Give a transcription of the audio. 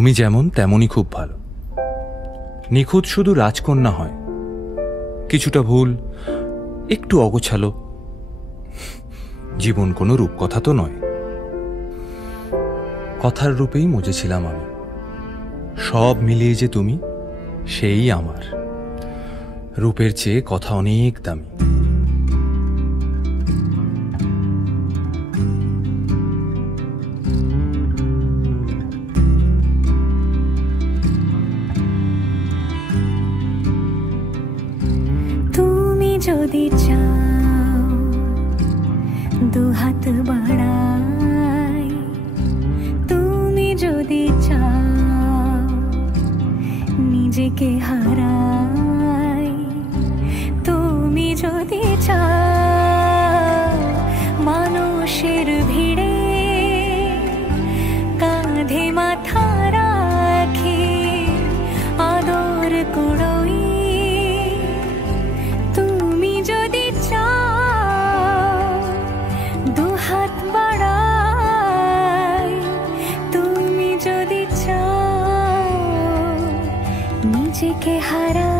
তুমি যেমন তেমনই খুব ভালো। নিখুঁত শুধু রাজকন্যা হয়, কিছুটা ভুল, একটু অগোছালো। জীবন কোনো রূপকথা তো নয়। কথার রূপেই মজেছিলাম আমি। সব মিলিয়ে যে তুমি, সেই আমার। রূপের চেয়ে কথা অনেক দামি। তুমি যদি চাও দুহাত বাড়াই, তুমি যদি চাও নিজেকে হারাই, তুমি যদি চাও মানুষের ভিড়ে কাঁধে মাথা রাখি আদর কুড়োই, তুমি যদি চাও দুহাত বাড়াই, তুমি যদি চাও নিজেকে হারাই।